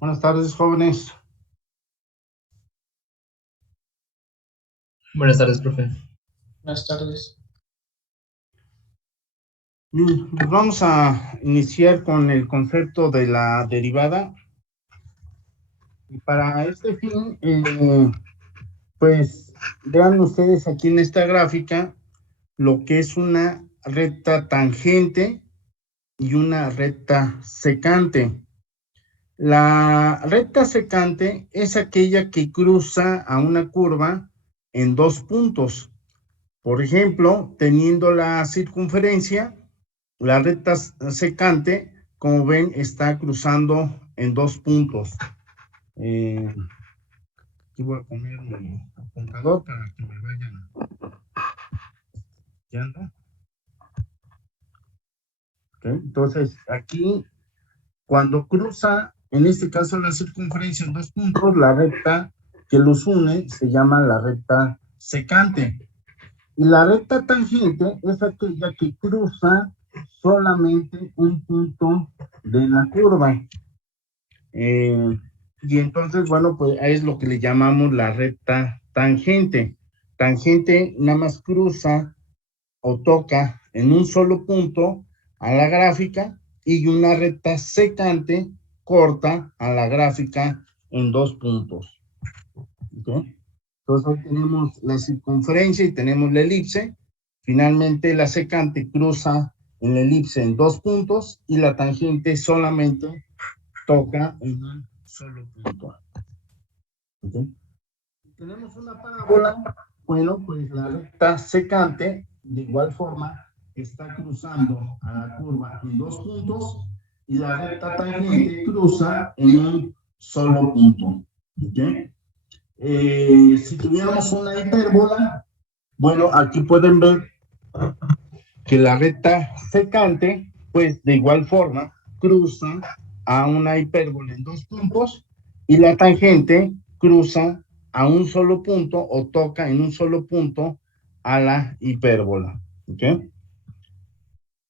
Buenas tardes, jóvenes. Buenas tardes, profe. Buenas tardes. Bien, pues vamos a iniciar con el concepto de la derivada. Y para este fin, pues vean ustedes aquí en esta gráfica lo que es una recta tangente y una recta secante. La recta secante es aquella que cruza a una curva en dos puntos. Por ejemplo, teniendo la circunferencia, la recta secante, como ven, está cruzando en dos puntos. Aquí voy a poner mi apuntador para que me vayan guiando. Okay. Entonces, aquí, cuando cruza, en este caso, la circunferencia en dos puntos, la recta que los une se llama la recta secante. Y la recta tangente es aquella que cruza solamente un punto de la curva. Y entonces, bueno, pues es lo que le llamamos la recta tangente. Tangente nada más cruza o toca en un solo punto a la gráfica, y una recta secante corta a la gráfica en dos puntos. ¿Okay? Entonces hoy tenemos la circunferencia y tenemos la elipse. Finalmente la secante cruza en la elipse en dos puntos y la tangente solamente toca en un solo punto. ¿Okay? Tenemos una parábola. Bueno, pues la recta secante de igual forma está cruzando a la curva en dos puntos y la recta tangente cruza en un solo punto. ¿Okay? Si tuviéramos una hipérbola, bueno, aquí pueden ver que la recta secante, pues de igual forma, cruza a una hipérbola en dos puntos y la tangente cruza a un solo punto o toca en un solo punto a la hipérbola. ¿Okay?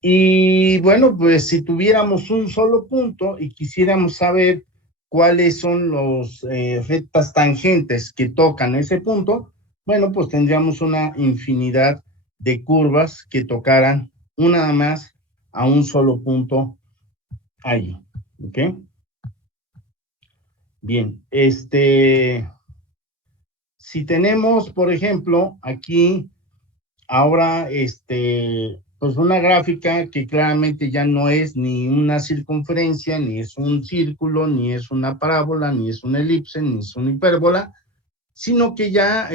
Y bueno, pues si tuviéramos un solo punto y quisiéramos saber cuáles son los rectas tangentes que tocan ese punto, bueno, pues tendríamos una infinidad de curvas que tocaran una más a un solo punto allí. ¿Ok? Bien, si tenemos, por ejemplo, aquí ahora, pues una gráfica que claramente ya no es ni una circunferencia, ni es un círculo, ni es una parábola, ni es una elipse, ni es una hipérbola, sino que ya,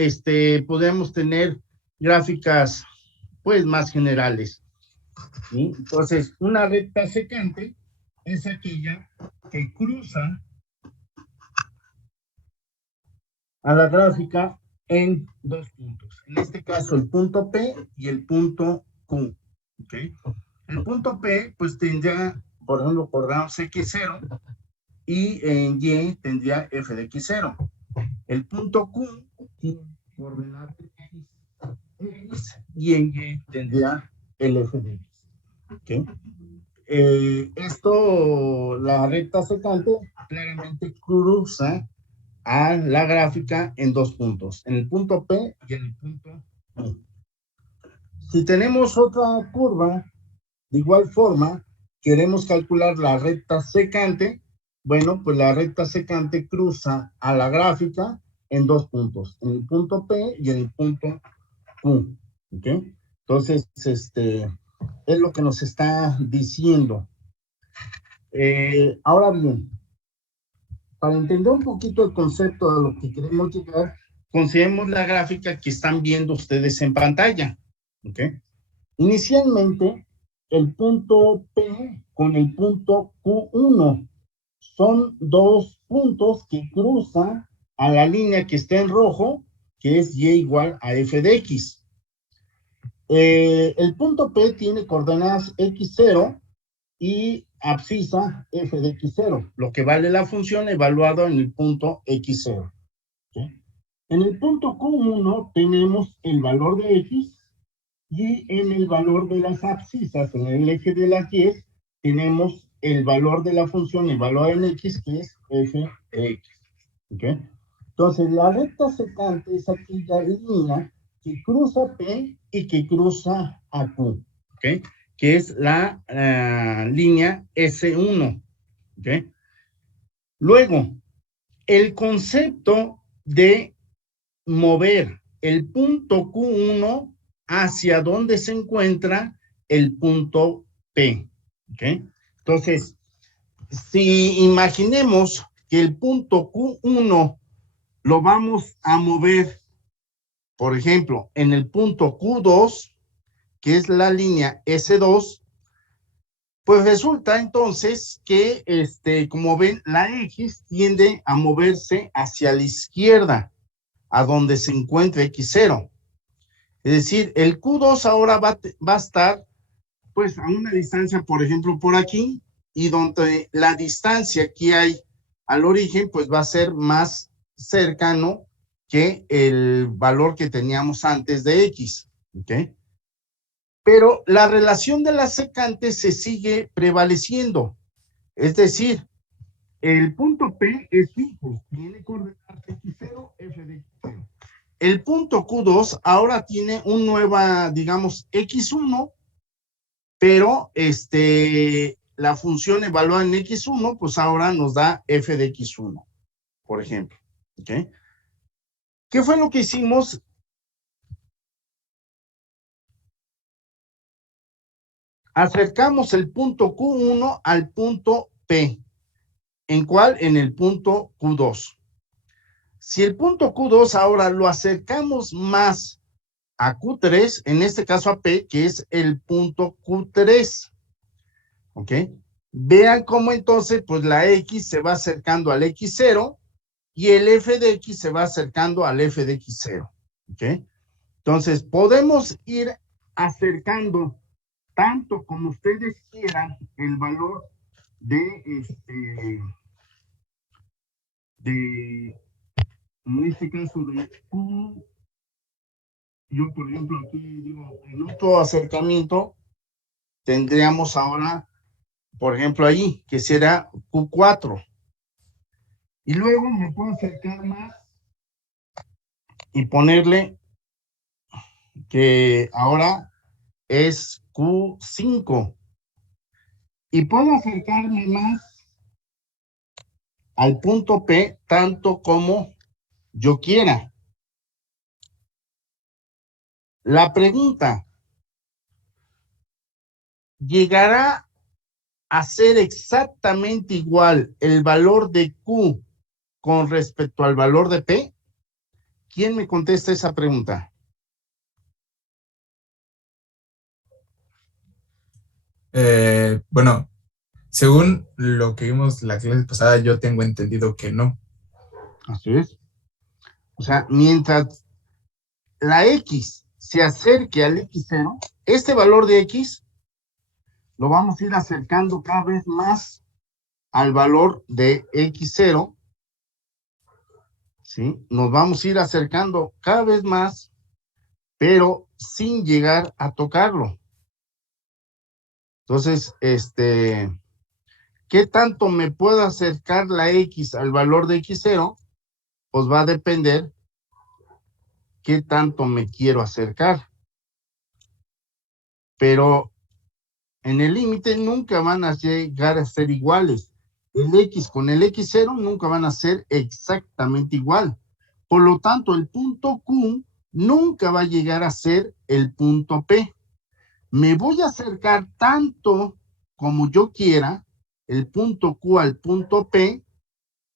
podemos tener gráficas, pues, más generales. ¿Sí? Entonces, una recta secante es aquella que cruza a la gráfica en dos puntos. En este caso, el punto P y el punto Q. ¿Okay? El punto P, pues tendría, por ejemplo, coordenadas X0 y en Y tendría f de X0. El punto Q tiene coordenadas X y en Y tendría el f de X. ¿Okay? La recta secante claramente cruza a la gráfica en dos puntos, en el punto P y en el punto Q. Si tenemos otra curva, de igual forma, queremos calcular la recta secante, bueno, pues la recta secante cruza a la gráfica en dos puntos, en el punto P y en el punto Q. ¿Ok? Entonces, es lo que nos está diciendo. Ahora bien, para entender un poquito el concepto de lo que queremos llegar, consideremos la gráfica que están viendo ustedes en pantalla. ¿Ok? Inicialmente, el punto P con el punto Q1 son dos puntos que cruzan a la línea que está en rojo, que es y igual a f de x. El punto P tiene coordenadas x0 y abscisa f de x0, lo que vale la función evaluada en el punto x0. ¿Okay? En el punto Q1 tenemos el valor de x y en el valor de las abscisas, en el eje de las y, tenemos el valor de la función evaluada en X, que es f de X. ¿Ok? Entonces, la recta secante es aquella línea que cruza P y que cruza a Q. ¿Ok? Que es la línea S1. ¿Ok? Luego, el concepto de mover el punto Q1 hacia donde se encuentra el punto P. ¿Ok? Entonces, si imaginemos que el punto Q1 lo vamos a mover, por ejemplo, en el punto Q2, que es la línea S2, pues resulta entonces que, como ven, la X tiende a moverse hacia la izquierda, a donde se encuentra X0. Es decir, el Q2 ahora va a estar, pues, a una distancia, por ejemplo, por aquí, y donde la distancia que hay al origen, pues, va a ser más cercano que el valor que teníamos antes de X. ¿Ok? Pero la relación de la secante se sigue prevaleciendo. Es decir, el punto P es fijo, tiene coordenadas X0, F de X0. El punto Q2 ahora tiene un nueva, digamos, X1, pero la función evaluada en X1, pues ahora nos da F de X1, por ejemplo. ¿Ok? ¿Qué fue lo que hicimos? Acercamos el punto Q1 al punto P. ¿En cuál? En el punto Q2. Si el punto Q2 ahora lo acercamos más a Q3, en este caso a P, que es el punto Q3. ¿Ok? Vean cómo entonces, pues la X se va acercando al X0 y el F de X se va acercando al F de X0. ¿Ok? Entonces, podemos ir acercando tanto como ustedes quieran el valor de, en este caso de Q. Yo, por ejemplo, aquí digo, en otro acercamiento tendríamos ahora, por ejemplo, ahí, que será Q4. Y luego me puedo acercar más y ponerle que ahora es Q5. Y puedo acercarme más al punto P tanto como yo quiera. La pregunta, ¿llegará a ser exactamente igual el valor de Q con respecto al valor de P? ¿Quién me contesta esa pregunta? Bueno, según lo que vimos la clase pasada, yo tengo entendido que no. Así es. O sea, mientras la X se acerque al X0, este valor de X lo vamos a ir acercando cada vez más al valor de X0, ¿sí? Nos vamos a ir acercando cada vez más, pero sin llegar a tocarlo. Entonces, ¿qué tanto me puedo acercar la X al valor de X0? Pues va a depender qué tanto me quiero acercar. Pero en el límite nunca van a llegar a ser iguales. El X con el X0 nunca van a ser exactamente igual. Por lo tanto, el punto Q nunca va a llegar a ser el punto P. Me voy a acercar tanto como yo quiera el punto Q al punto P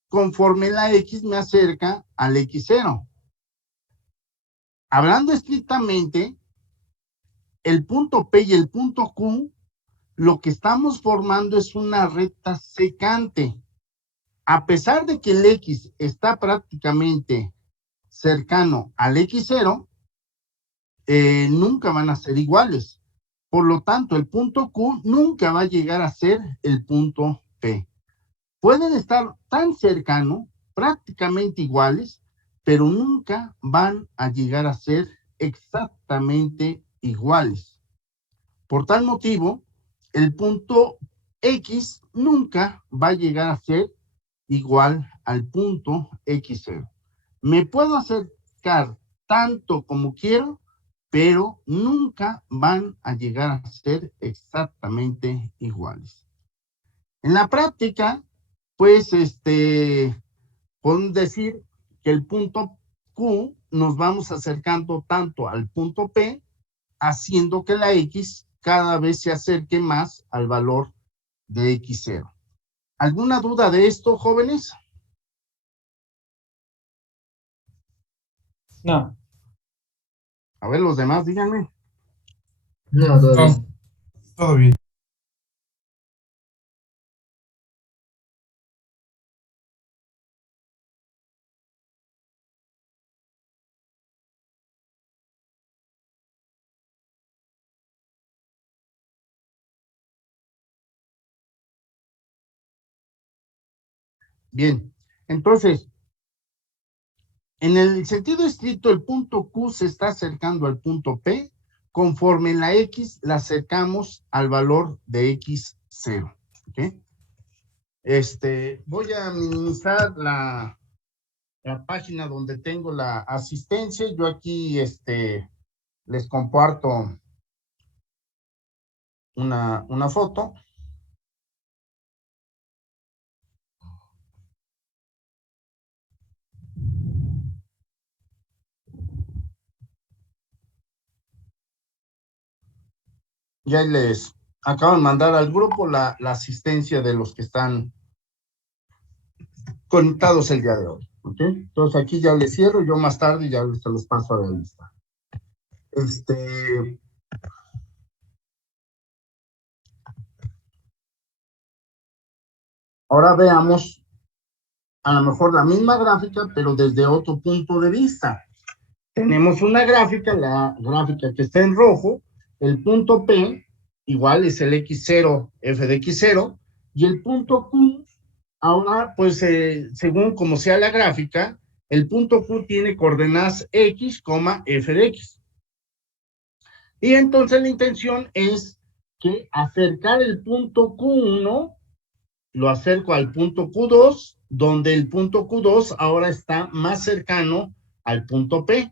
conforme la X me acerca al X0. Hablando estrictamente, el punto P y el punto Q, lo que estamos formando es una recta secante. A pesar de que el X está prácticamente cercano al X0, nunca van a ser iguales. Por lo tanto, el punto Q nunca va a llegar a ser el punto P. Pueden estar tan cercanos, prácticamente iguales, pero nunca van a llegar a ser exactamente iguales. Por tal motivo, el punto X nunca va a llegar a ser igual al punto X0. Me puedo acercar tanto como quiero, pero nunca van a llegar a ser exactamente iguales. En la práctica, pues, podemos decir que el punto Q nos vamos acercando tanto al punto P, haciendo que la X cada vez se acerque más al valor de X0. ¿Alguna duda de esto, jóvenes? No. A ver, los demás, díganme. No, todo No, bien. todo bien. Bien, entonces, en el sentido estricto, el punto Q se está acercando al punto P conforme la X la acercamos al valor de X0. ¿Ok? Voy a minimizar la página donde tengo la asistencia. Yo aquí les comparto una foto. Ya les acabo de mandar al grupo la asistencia de los que están conectados el día de hoy. ¿Ok? Entonces aquí ya les cierro, yo más tarde ya se los paso a la lista. Ahora veamos a lo mejor la misma gráfica, pero desde otro punto de vista. Tenemos una gráfica, la gráfica que está en rojo, el punto P igual es el X0, f de X0, y el punto Q, ahora pues según como sea la gráfica, el punto Q tiene coordenadas X, f de X. Y entonces la intención es que acercar el punto Q1, lo acerco al punto Q2, donde el punto Q2 ahora está más cercano al punto P.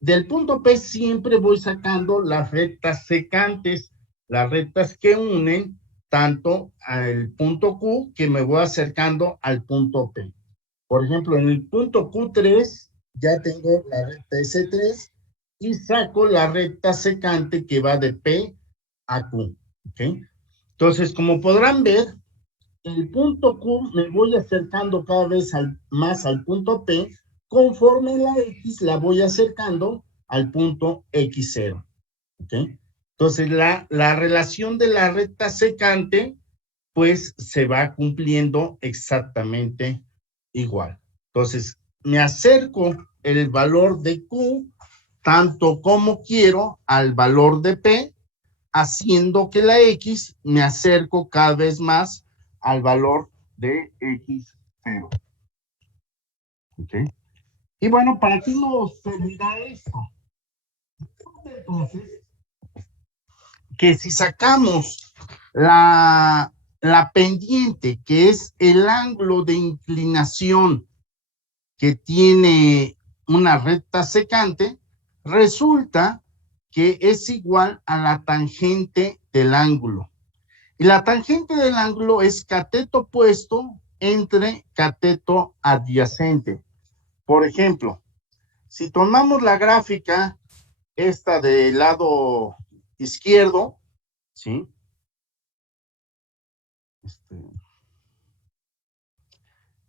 Del punto P siempre voy sacando las rectas secantes, las rectas que unen tanto al punto Q que me voy acercando al punto P. Por ejemplo, en el punto Q3 ya tengo la recta S3 y saco la recta secante que va de P a Q. ¿Okay? Entonces, como podrán ver, el punto Q me voy acercando cada vez más al punto P, conforme la X la voy acercando al punto X0. ¿Okay? Entonces, la relación de la recta secante, pues se va cumpliendo exactamente igual. Entonces, me acerco el valor de Q tanto como quiero al valor de P, haciendo que la X me acerco cada vez más al valor de X0. ¿Ok? Y bueno, ¿para qué nos servirá esto? Entonces, que si sacamos la pendiente, que es el ángulo de inclinación que tiene una recta secante, resulta que es igual a la tangente del ángulo. Y la tangente del ángulo es cateto opuesto entre cateto adyacente. Por ejemplo, si tomamos la gráfica esta del lado izquierdo, ¿sí?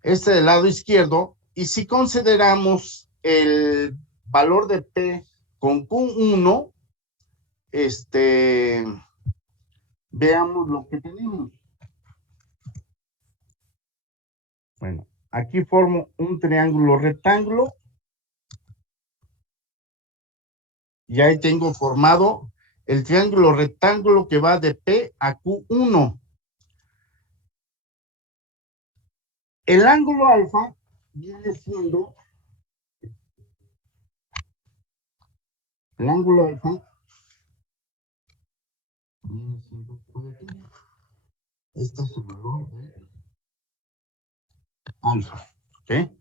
Este del lado izquierdo, y si consideramos el valor de P con Q1, veamos lo que tenemos. Bueno, aquí formo un triángulo rectángulo y ahí tengo formado el triángulo rectángulo que va de P a Q1. El ángulo alfa viene siendo, el ángulo alfa viene siendo por aquí. Este es el valor de alfa. ¿Ok?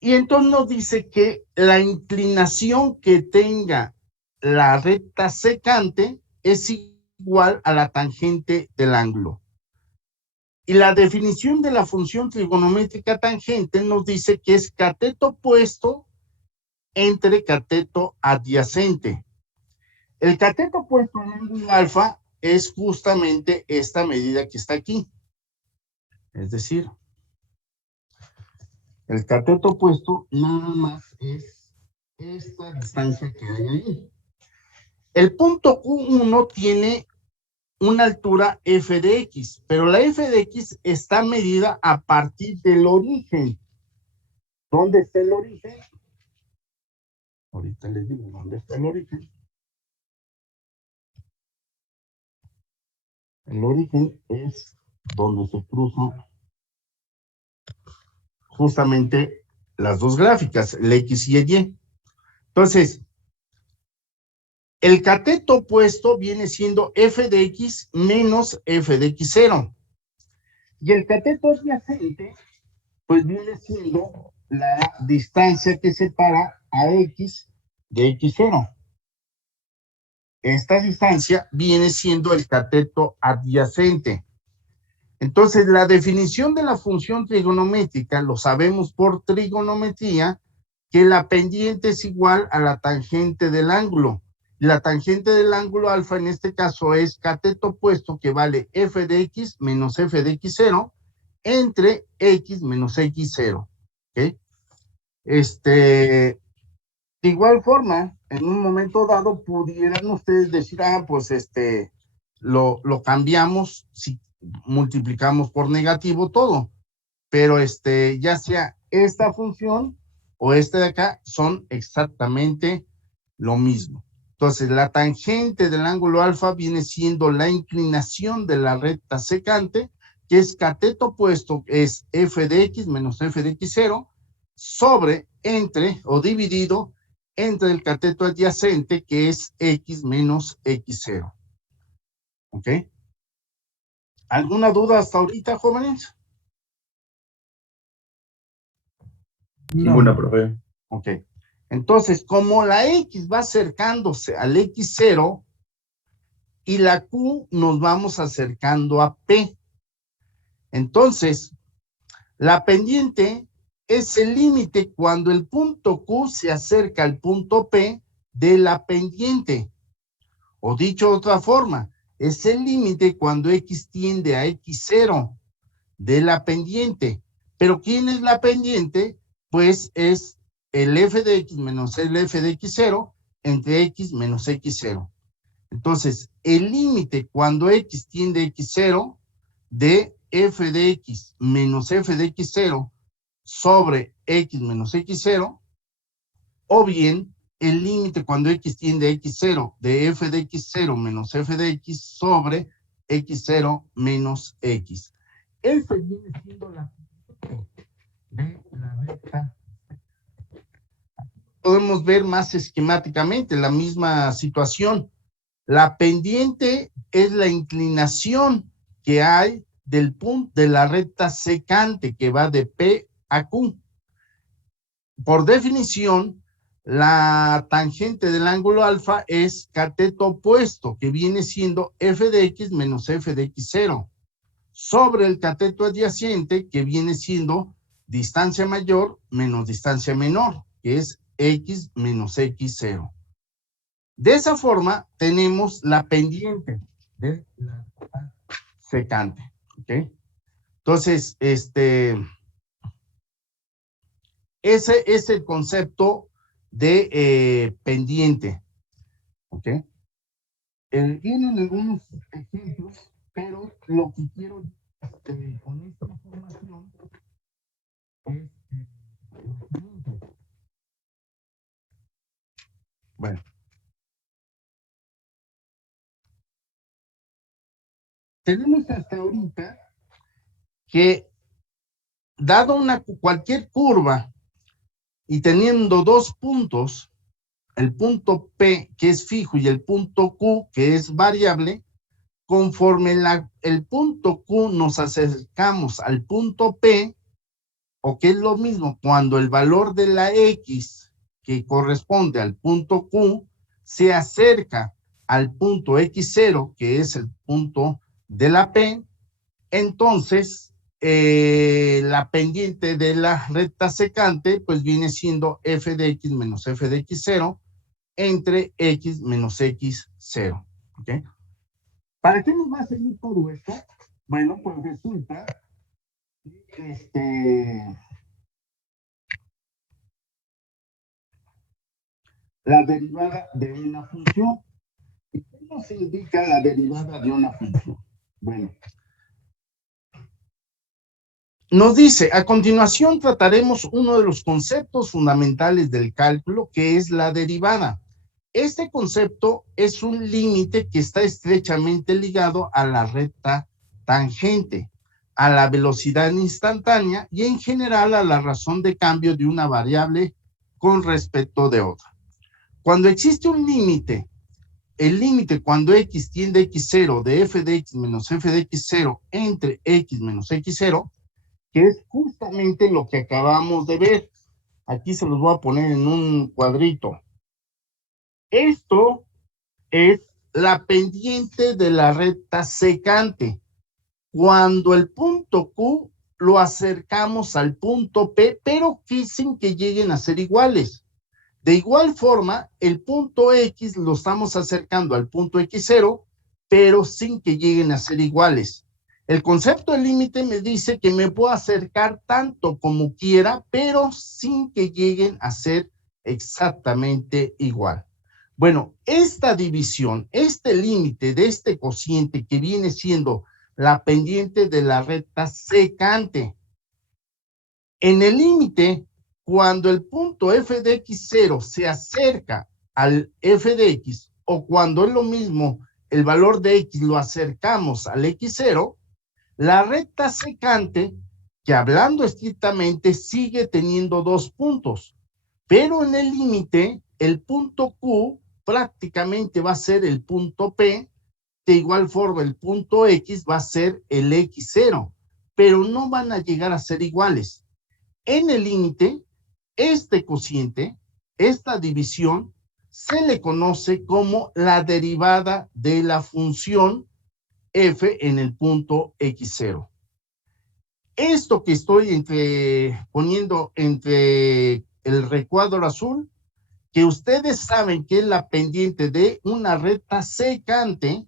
Y entonces nos dice que la inclinación que tenga la recta secante es igual a la tangente del ángulo. Y la definición de la función trigonométrica tangente nos dice que es cateto opuesto entre cateto adyacente. El cateto opuesto al ángulo alfa es justamente esta medida que está aquí. Es decir, el cateto opuesto nada más es esta distancia que hay ahí. El punto Q1 tiene una altura f de x, pero la f de x está medida a partir del origen. ¿Dónde está el origen? Ahorita les digo dónde está el origen. El origen es donde se cruzan justamente las dos gráficas, el X y el Y. Entonces, el cateto opuesto viene siendo f de x menos f de x0. Y el cateto adyacente, pues viene siendo la distancia que separa a x de x0. Esta distancia viene siendo el cateto adyacente. Entonces, la definición de la función trigonométrica, lo sabemos por trigonometría, que la pendiente es igual a la tangente del ángulo. La tangente del ángulo alfa en este caso es cateto opuesto, que vale f de x menos f de x0 entre x menos x0. ¿Okay? De igual forma, en un momento dado pudieran ustedes decir, pues lo cambiamos si multiplicamos por negativo todo, pero ya sea esta función o esta de acá son exactamente lo mismo. Entonces, la tangente del ángulo alfa viene siendo la inclinación de la recta secante, que es cateto opuesto, es f de x menos f de x0, sobre, entre o dividido entre el cateto adyacente, que es x menos x0. ¿Ok? ¿Alguna duda hasta ahorita, jóvenes? Ninguna, profe. Ok. Entonces, como la X va acercándose al X0 y la Q nos vamos acercando a P. Entonces, la pendiente es el límite cuando el punto Q se acerca al punto P de la pendiente. O dicho de otra forma, es el límite cuando X tiende a X0 de la pendiente. Pero ¿quién es la pendiente? Pues es el f de x menos el f de x0 entre x menos x0. Entonces, el límite cuando x tiende a x0 de f de x menos f de x0 sobre x menos x0, o bien el límite cuando x tiende a x0 de f de x0 menos f de x sobre x0 menos x. Esa viene siendo la de la recta. Podemos ver más esquemáticamente la misma situación. La pendiente es la inclinación que hay del punto de la recta secante que va de P a Q. Por definición, la tangente del ángulo alfa es cateto opuesto, que viene siendo f de x menos f de x0, sobre el cateto adyacente, que viene siendo distancia mayor menos distancia menor, que es x menos x0. De esa forma, tenemos la pendiente de la secante. ¿Ok? Entonces, ese es el concepto de pendiente. ¿Ok? Vienen algunos ejemplos, pero lo que quiero con esta información es lo siguiente. Bueno. Tenemos hasta ahorita que, dado cualquier curva y teniendo dos puntos, el punto P, que es fijo, y el punto Q, que es variable, conforme el punto Q nos acercamos al punto P, o que es lo mismo, cuando el valor de la X que corresponde al punto Q se acerca al punto X0, que es el punto de la P, entonces la pendiente de la recta secante pues viene siendo f de x menos f de x0 entre x menos x0. ¿Ok? ¿Para qué nos va a servir todo esto? Bueno, pues resulta la derivada de una función. ¿Y cómo se indica la derivada de una función? Bueno, nos dice, a continuación trataremos uno de los conceptos fundamentales del cálculo, que es la derivada. Este concepto es un límite que está estrechamente ligado a la recta tangente, a la velocidad instantánea y en general a la razón de cambio de una variable con respecto de otra. Cuando existe un límite, el límite cuando x tiende a x0 de f de x menos f de x0 entre x menos x0, que es justamente lo que acabamos de ver. Aquí se los voy a poner en un cuadrito. Esto es la pendiente de la recta secante. Cuando el punto Q lo acercamos al punto P, pero sin que lleguen a ser iguales. De igual forma, el punto X lo estamos acercando al punto X0, pero sin que lleguen a ser iguales. El concepto de límite me dice que me puedo acercar tanto como quiera, pero sin que lleguen a ser exactamente igual. Bueno, esta división, este límite de este cociente que viene siendo la pendiente de la recta secante, en el límite, cuando el punto f de x0 se acerca al f de x, o cuando es lo mismo, el valor de x lo acercamos al x0, la recta secante, que hablando estrictamente sigue teniendo dos puntos, pero en el límite, el punto Q prácticamente va a ser el punto P, de igual forma el punto X va a ser el X0, pero no van a llegar a ser iguales. En el límite, este cociente, esta división, se le conoce como la derivada de la función f en el punto x0. Esto que estoy poniendo entre el recuadro azul, que ustedes saben que es la pendiente de una recta secante,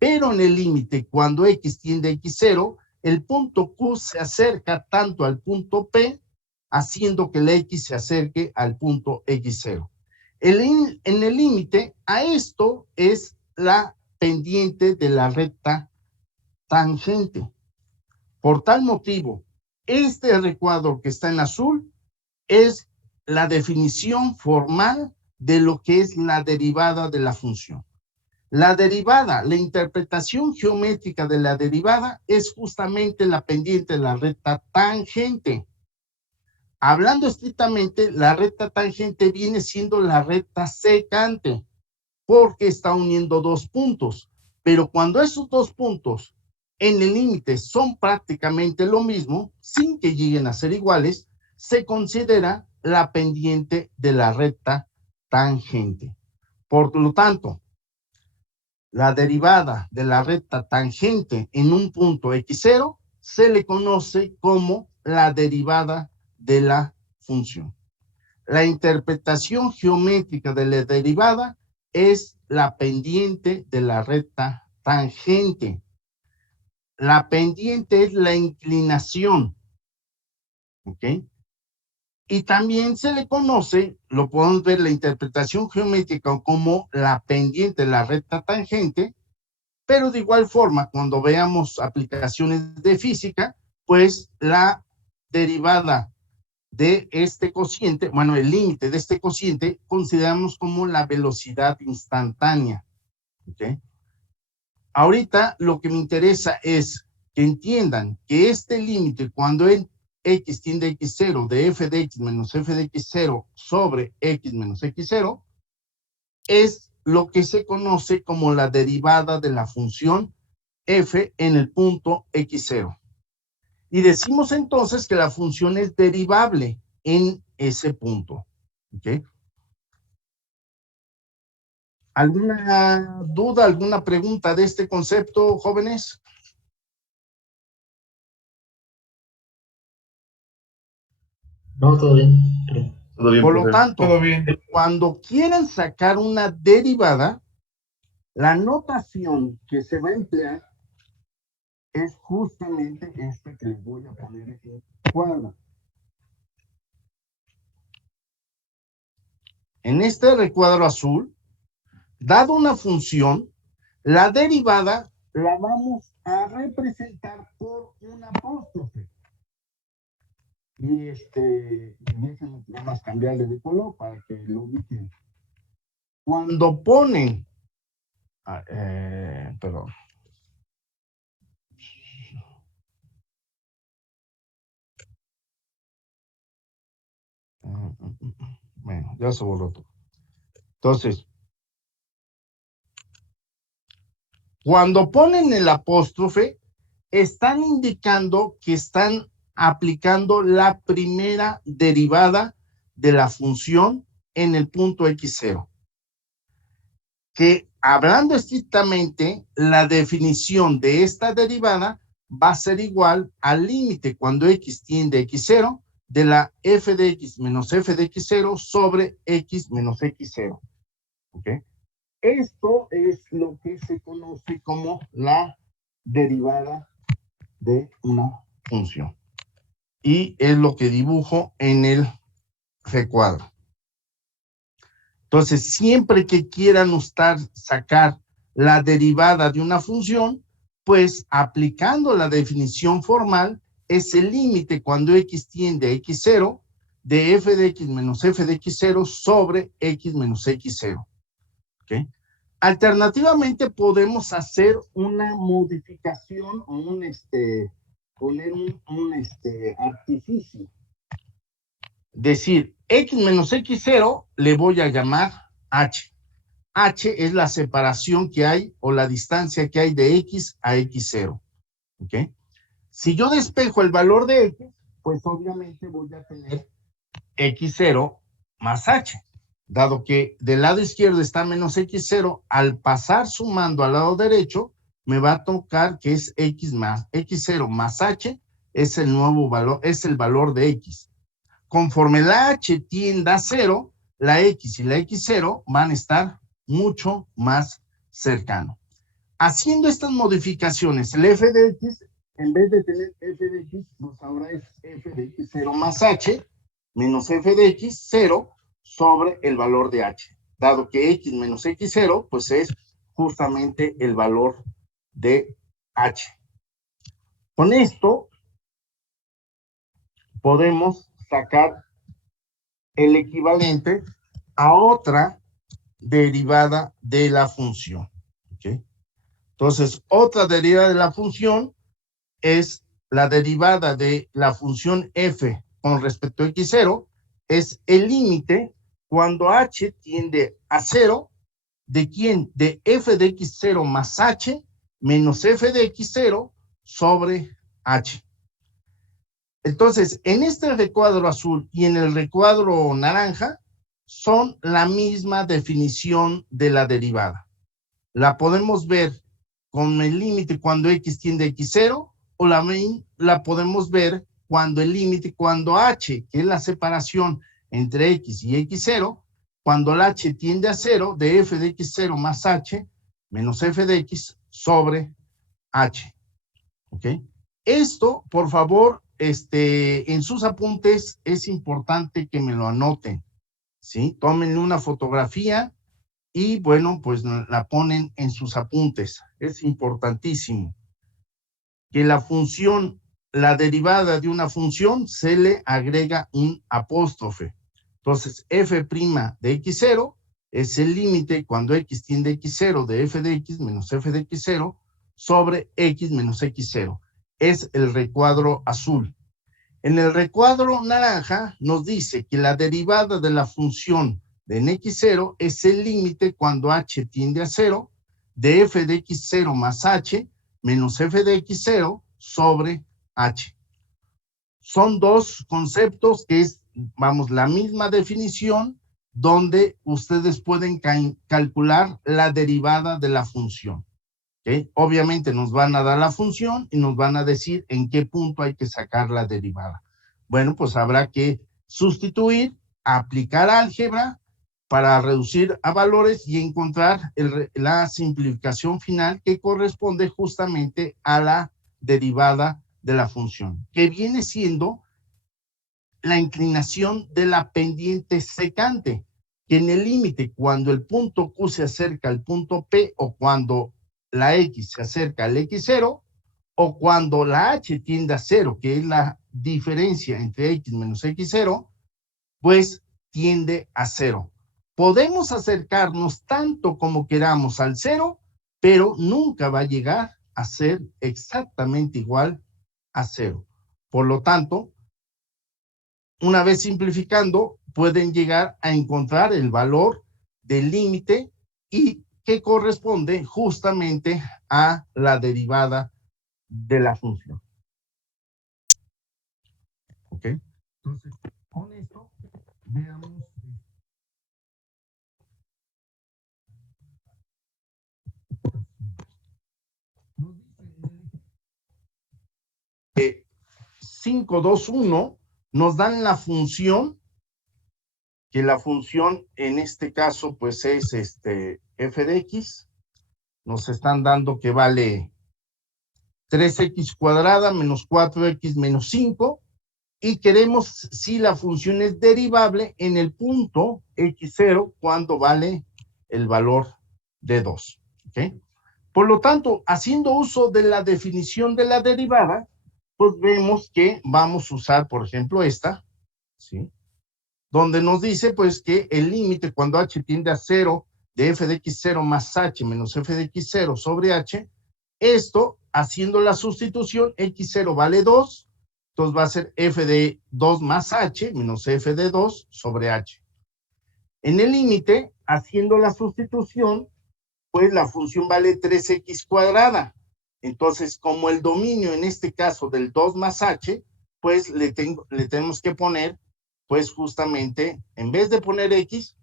pero en el límite, cuando x tiende a x0, el punto Q se acerca tanto al punto P, haciendo que la x se acerque al punto x0. En el límite, a esto es la pendiente de la recta tangente. Por tal motivo, este recuadro que está en azul es la definición formal de lo que es la derivada de la función. La derivada, la interpretación geométrica de la derivada es justamente la pendiente de la recta tangente. Hablando estrictamente, la recta tangente viene siendo la recta secante, porque está uniendo dos puntos. Pero cuando esos dos puntos en el límite son prácticamente lo mismo, sin que lleguen a ser iguales, se considera la pendiente de la recta tangente. Por lo tanto, la derivada de la recta tangente en un punto x0 se le conoce como la derivada de la función. La interpretación geométrica de la derivada es la pendiente de la recta tangente. La pendiente es la inclinación, ¿ok? Y también se le conoce, lo podemos ver, la interpretación geométrica como la pendiente de la recta tangente, pero de igual forma, cuando veamos aplicaciones de física, pues la derivada de este cociente, bueno, el límite de este cociente, consideramos como la velocidad instantánea. ¿Ok? Ahorita lo que me interesa es que entiendan que este límite, cuando en x tiende a x0 de f de x menos f de x0 sobre x menos x0, es lo que se conoce como la derivada de la función f en el punto x0. Y decimos entonces que la función es derivable en ese punto. ¿Ok? ¿Alguna duda, alguna pregunta de este concepto, jóvenes? No, todo bien. Todo bien, Por lo profe. tanto, Todo bien. cuando quieran sacar una derivada, la notación que se va a emplear es justamente esta que les voy a poner aquí en cuadro. En este recuadro azul, dado una función, la derivada la vamos a representar por un apóstrofe. Y déjenme nada más cambiarle de color para que lo ubiquen. Cuando ponen, perdón. Bueno, ya se borró todo. Entonces, cuando ponen el apóstrofe, están indicando que están aplicando la primera derivada de la función en el punto x0. Que hablando estrictamente, la definición de esta derivada va a ser igual al límite cuando x tiende a x0 de la f de x menos f de x0 sobre x menos x0. ¿Ok? Esto es lo que se conoce como la derivada de una función. Y es lo que dibujo en el recuadro. Entonces, siempre que quieran ustedes sacar la derivada de una función, pues aplicando la definición formal, es el límite cuando x tiende a x0 de f de x menos f de x0 sobre x menos x0. ¿Ok? Alternativamente podemos hacer una modificación o poner un artificio. Decir, x menos x0 le voy a llamar h. H es la separación que hay o la distancia que hay de x a x0. ¿Ok? Si yo despejo el valor de x, pues obviamente voy a tener x0 más h. Dado que del lado izquierdo está menos x0, al pasar sumando al lado derecho, me va a tocar que es x0 más h, es el nuevo valor, es el valor de x. Conforme la h tienda a 0, la x y la x0 van a estar mucho más cercano. Haciendo estas modificaciones, el f de x, en vez de tener f de x, pues ahora es f de x0 más h, menos f de x0 sobre el valor de h. Dado que x menos x0, pues es justamente el valor de h. Con esto podemos sacar el equivalente a otra derivada de la función. ¿Okay? Entonces, otra derivada de la función es la derivada de la función f con respecto a x0, es el límite cuando h tiende a 0, ¿de quién? De f de x0 más h menos f de x0 sobre h. Entonces, en este recuadro azul y en el recuadro naranja son la misma definición de la derivada. La podemos ver con el límite cuando x tiende a x0 o la podemos ver cuando el límite, cuando h, que es la separación entre x y x0, cuando el h tiende a 0 de f de x0 más h menos f de x sobre h. ¿Ok? Esto, por favor, en sus apuntes es importante que me lo anoten, ¿sí? Tómenle una fotografía y, bueno, pues la ponen en sus apuntes. Es importantísimo que la función, la derivada de una función, se le agrega un apóstrofe. Entonces, f' de x0 es el límite cuando x tiende a x0 de f de x menos f de x0 sobre x menos x0. Es el recuadro azul. En el recuadro naranja nos dice que la derivada de la función de en x0 es el límite cuando h tiende a 0 de f de x0 más h menos f de x0 sobre h. Son dos conceptos que es, vamos, la misma definición donde ustedes pueden calcular la derivada de la función. ¿Okay? Obviamente nos van a dar la función y nos van a decir en qué punto hay que sacar la derivada. Bueno, pues habrá que sustituir, aplicar álgebra para reducir a valores y encontrar la simplificación final que corresponde justamente a la derivada de la función, que viene siendo la inclinación de la pendiente secante, que en el límite, cuando el punto Q se acerca al punto P, o cuando la X se acerca al X0, o cuando la H tiende a 0, que es la diferencia entre X menos X0, pues tiende a 0. Podemos acercarnos tanto como queramos al 0, pero nunca va a llegar a ser exactamente igual a 0. Por lo tanto, una vez simplificando, pueden llegar a encontrar el valor del límite y que corresponde justamente a la derivada de la función. ¿Ok? Entonces, con esto, veamos. Que 5, 2, 1 nos dan la función, que la función en este caso pues es f de x, nos están dando que vale 3x cuadrada menos 4x menos 5, y queremos si la función es derivable en el punto x0 cuando vale el valor de 2. ¿Okay? Por lo tanto, haciendo uso de la definición de la derivada, pues vemos que vamos a usar, por ejemplo, esta, ¿sí? Donde nos dice, pues, que el límite cuando h tiende a 0 de f de x0 más h menos f de x0 sobre h, esto, haciendo la sustitución, x0 vale 2, entonces va a ser f de 2 más h menos f de 2 sobre h. En el límite, haciendo la sustitución, pues la función vale 3x cuadrada. Entonces, como el dominio en este caso del 2 más h, pues le tenemos que poner, pues justamente, en vez de poner x,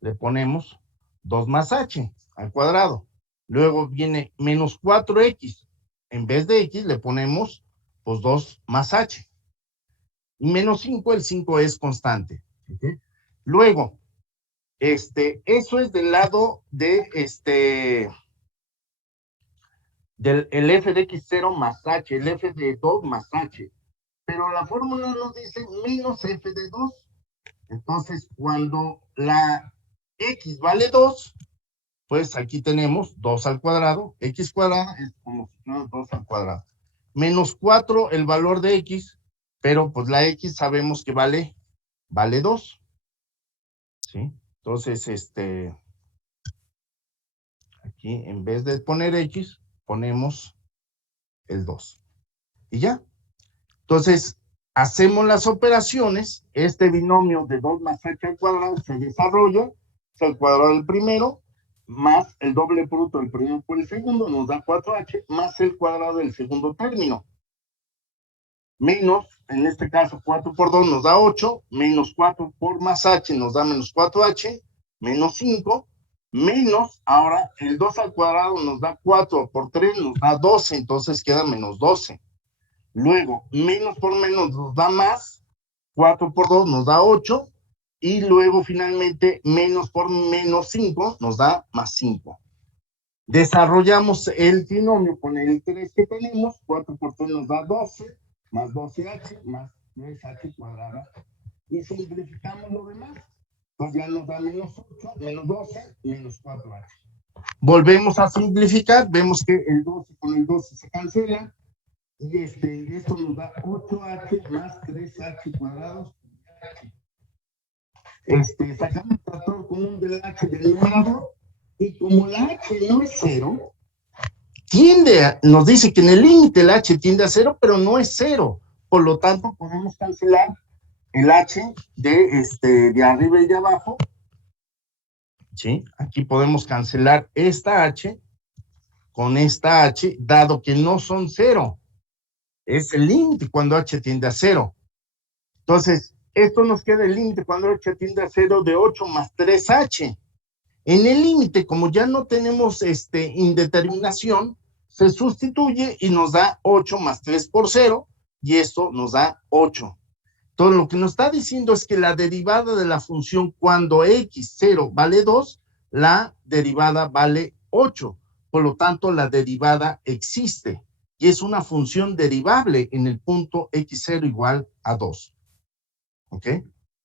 le ponemos 2 más h al cuadrado. Luego viene menos 4x. En vez de x le ponemos, pues 2 más h. Y menos 5, el 5 es constante. ¿Okay? Luego, eso es del lado de del el f de x0 más h, el f de 2 más h. Pero la fórmula nos dice menos f de 2. Entonces, cuando la x vale 2, pues aquí tenemos 2 al cuadrado. X cuadrada es como si fuera 2 al cuadrado. Menos 4 el valor de x, pero pues la x sabemos que vale 2. ¿Sí? Entonces, aquí en vez de poner x, ponemos el 2. Y ya. Entonces, hacemos las operaciones, este binomio de 2 más h al cuadrado se desarrolla, es el cuadrado del primero, más el doble bruto del primero por el segundo, nos da 4h, más el cuadrado del segundo término. Menos, en este caso, 4 por 2 nos da 8, menos 4 por más h nos da menos 4h, menos 5, menos, ahora el 2 al cuadrado nos da 4 por 3 nos da 12, entonces queda menos 12. Luego, menos por menos nos da más, 4 por 2 nos da 8, y luego finalmente menos por menos 5 nos da más 5. Desarrollamos el trinomio con el 3 que tenemos, 4 por 3 nos da 12, más 12h, más 3h cuadrada, y simplificamos lo demás, pues ya nos da menos 8, menos 12, menos 4h. Volvemos a simplificar, vemos que el 12 con el 12 se cancela, y esto nos da 8h más 3h cuadrados. Sacamos el factor común del h del numerador, y como la h no es 0, nos dice que en el límite el h tiende a 0, pero no es 0. Por lo tanto, podemos cancelar el h de arriba y de abajo. ¿Sí? Aquí podemos cancelar esta h con esta h, dado que no son 0. Es el límite cuando h tiende a 0. Entonces, esto nos queda el límite cuando h tiende a 0 de 8 más 3h. En el límite, como ya no tenemos indeterminación, se sustituye y nos da 8 más 3 por 0, y esto nos da 8. Entonces, lo que nos está diciendo es que la derivada de la función cuando x0 vale 2, la derivada vale 8. Por lo tanto, la derivada existe y es una función derivable en el punto x0 igual a 2. ¿Ok?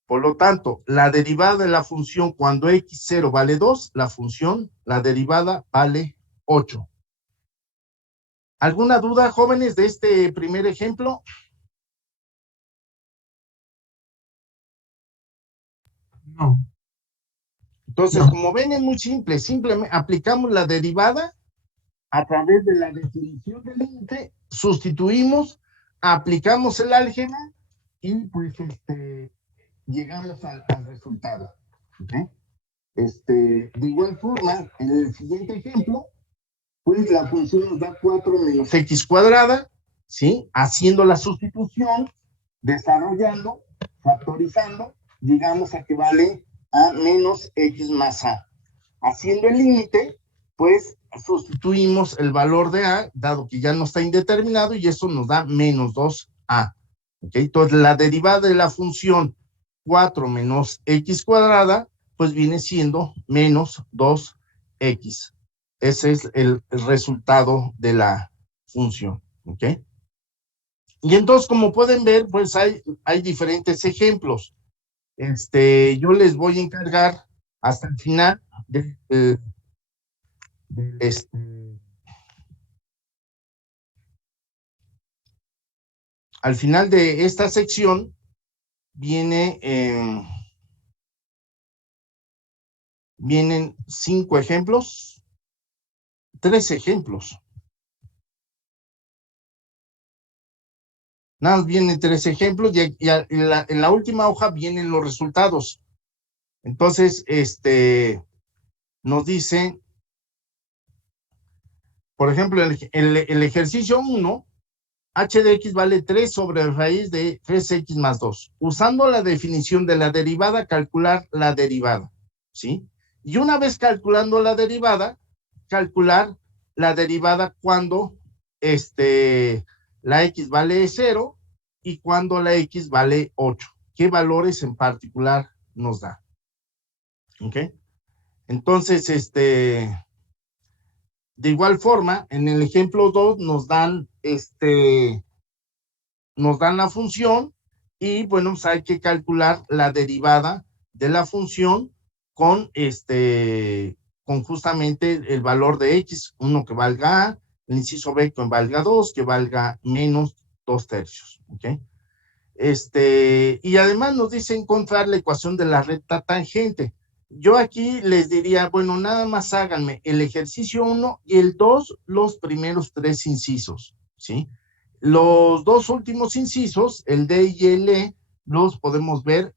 Por lo tanto, la derivada de la función cuando x0 vale 2, la derivada vale 8. ¿Alguna duda, jóvenes, de este primer ejemplo? No. Entonces, No. como ven, es muy simple. Simplemente aplicamos la derivada a través de la definición del límite, sustituimos, aplicamos el álgebra y pues llegamos al resultado. ¿Okay? De igual forma, en el siguiente ejemplo, pues la función nos da 4 menos x cuadrada, ¿sí? Haciendo la sustitución, desarrollando, factorizando, llegamos a que vale a menos x más a. Haciendo el límite, pues sustituimos el valor de a, dado que ya no está indeterminado, y eso nos da menos 2a. ¿Okay? Entonces, la derivada de la función 4 menos x cuadrada, pues viene siendo menos 2x. Ese es el resultado de la función. ¿Ok? Y entonces, como pueden ver, pues hay diferentes ejemplos. Yo les voy a encargar hasta el final al final de esta sección vienen 5 ejemplos, 3 ejemplos. Nada más vienen 3 ejemplos y en la última hoja vienen los resultados. Entonces, nos dice, por ejemplo, el ejercicio 1, h de x vale 3 sobre raíz de 3x más 2. Usando la definición de la derivada, calcular la derivada, ¿sí? Y una vez calculando la derivada, calcular la derivada cuando la x vale 0 y cuando la x vale 8. ¿Qué valores en particular nos da? ¿Ok? Entonces, de igual forma, en el ejemplo 2 nos dan la función y, bueno, pues hay que calcular la derivada de la función con justamente el valor de x, uno que valga a, el inciso b que valga 2, que valga menos 2/3, ¿ok? Y además nos dice encontrar la ecuación de la recta tangente. Yo aquí les diría, bueno, nada más háganme el ejercicio 1 y el 2, los primeros 3 incisos, ¿sí? Los 2 últimos incisos, el D y el E, los podemos ver